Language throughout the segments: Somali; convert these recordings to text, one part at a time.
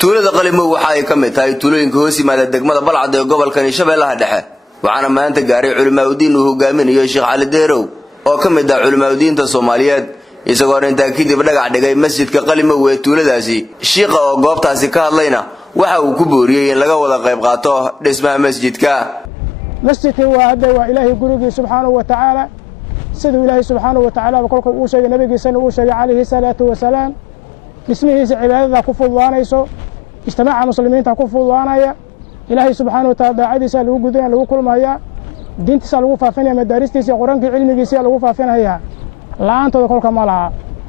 tuulada qalimo waxa ay ka mid tahay tuulooyinka hoos yimaada degmada Balcad ee gobolka Shabeellaha Dhexe waxaana maanta gaaray culimaadudiin uu hogaaminayo Sheekh Cali Deerow oo ka mid ah culimaadudiinta Soomaaliyeed isagoo inta kadib dhagax dhigay masjidka qalimo ee tuuladaasi sheekha oo goobtaasi ka hadlayna waxa uu ku booriyay in laga wada qayb qaato dhismaha masjidka waa Ilaahay guriga subhanahu wa ta'ala sidoo Ilaahay subhanahu wa ta'ala kolka uu sheegay nabigiisa uu sheegay calayhi salaatu wa salaam ismihiisa cibaadada ku fududaanayso ijtimaaca muslimiinta ku fududaanaya Ilaahay subhanahu wa ta'ala daacadiisa lagu gudana lagu kulmaya diintiisa lagu faafinaya madaaristiisa quraanka cilmigiisa lagu faafinaya laantooda kolka malaha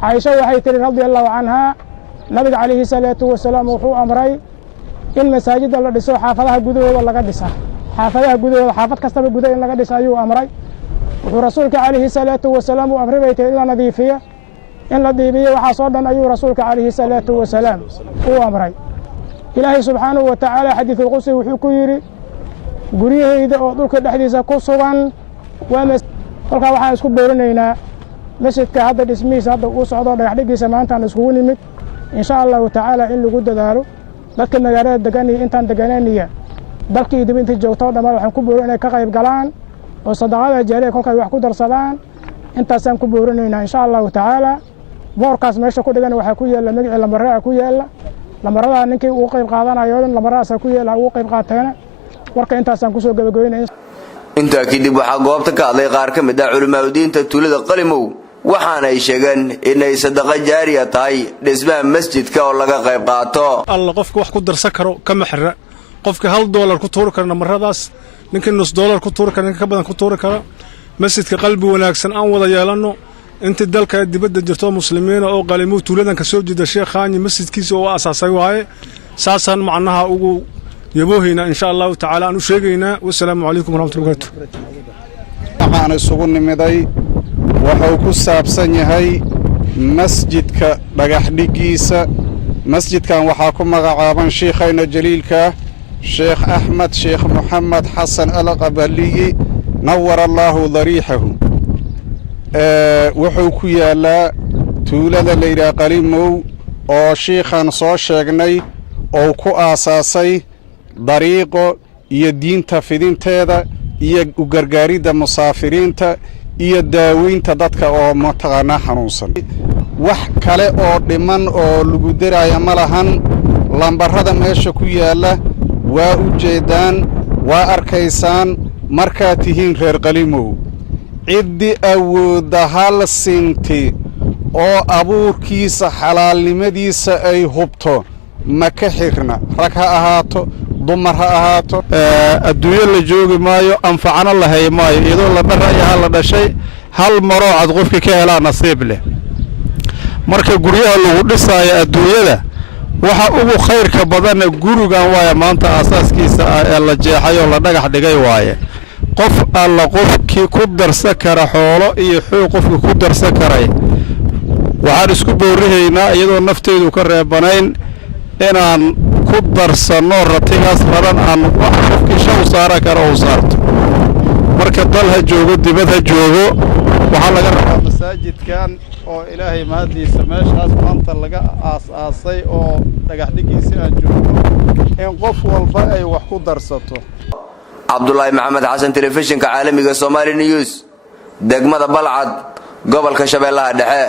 Aisha waxay tiri radiyallahu anha nabiga calayhi salaatu wa salaam wuxuu amray in masaajidda la dhiso xaafadaha gudahooda laga dhisa xaafadaha gudahooda xaafad kastaba gudaha in laga dhiso ayuu amray wuxuu rasuulka calayhi salaatu wa salaam u amray bay in la nadiifiyo in la diibiyo waxa soo dhan ayuu rasuulka calayhi salaatu wa salaam u amray Ilaahay subhanahu wa ta'ala xadiithul qudsi wuxuu ku yiri guriyahayda oo dhulka dhexdiisa ku sugan waa kolka waxa isku boorinaynaa masjidka hadda dhismihiisa hadda uu socdo dhagax dhigiisa maanta aan isku nimid insha Allah ta'ala in lagu dadaalo dadka magaalada degan intaan degananiya dalkii dib inta joogto dhamaan waxaan ku boorinay ka qayb galaan oo sadaqada jaariga kolka wax ku darsadaan intaasaan ku boorinaynaa insha Allah ta'ala boorkaas meesha ku dhigan waxa ku yaala magac lambarada ku yaala lambarada ninkii uu qayb qaadanayo lambaradaas ku yaala uu qayb qaateena warka intaasaan ku soo gabagabeynay inta kadib waxa goobta ka hadlay qaar ka mid ah culimaadudiinta tuulada qalimow waxaana ay sheegeen inay sadaqa jaariya tahay dhismaha masjidka oo laga qayb qaato alla qofka wax ku darsan karo kama xira qofka $1 ku tuur kara maradaas ninka $0 ku tuur kara ninka ka badan ku tuur kara masjidka qalbi wanaagsan aan wada yeelano inta dalka dibadda jirto muslimiin oo qalimo tuuladan ka soo jeeda sheekhaani masjidkiisa oo asaasay waaye saasan macnaha ugu yaboohina insha Allah ta'ala aanu sheegaynaa wassalaamu alaykum warahmatullahi wabarakatuh waxaan isugu nimiday wuxuu ku saabsan yahay masjidka dhagax dhigiisa masjidkan waxa ku magacaaban sheekhayna jaliilka Sheekh Ahmed Sheekh Muhammad Hassan Al-Qabali nawara Allah dariihahu wuxuu ku yaalaa tuulada Leyra Qalimow oo sheekhan soo sheegnay oo ku aasaasay dariiqo iyo diinta fidinteeda iyo u gargaaridda musaafiriinta iyo daaweynta dadka oo mataqaana xanuunsan wax kale oo dhiman oo lagu daraaya malahan lambarada meesha ku yaala waa u jeedaan waa arkaysaan markaa tihiin reer Qalimow ciddi awoodda hal sinti oo abuurkiisa xalaalnimadiisa ay hubto ma ka xirna rag ha ahaato dumar ha ahaato adduunyo la joogi maayo anfacana la hay maayo iyadoo la dharayaha la dhashay hal maro cad qofka ka helaa nasiib leh marka guryaha lagu dhisaayo adduunyada waxa ugu khayrka badan gurigan waaya maanta asaaskiisa ee la jeexayo la dhagax dhigay waaye qof alla qofkii ku darsan kara xoolo iyo xoog qofkii ku darsan karay waxaan isku boorihaynaa iyadoo nafteedu ka reebanayn inaan ku darsano ratigaas raran aan wax qofkii shaw saara karo oo saarto marka dal ha joogo dibad ha joogo waxa laga rabaa masaajidkan oo Ilaahay mahadiisa meeshaas maanta laga aasay oo dhagax dhigiisa aan joogo in qof walba ay wax ku darsato Abdullahi Maxamed Xasan telefishinka caalamiga Somali News degmada Balcad gobolka Shabeellaha Dhexe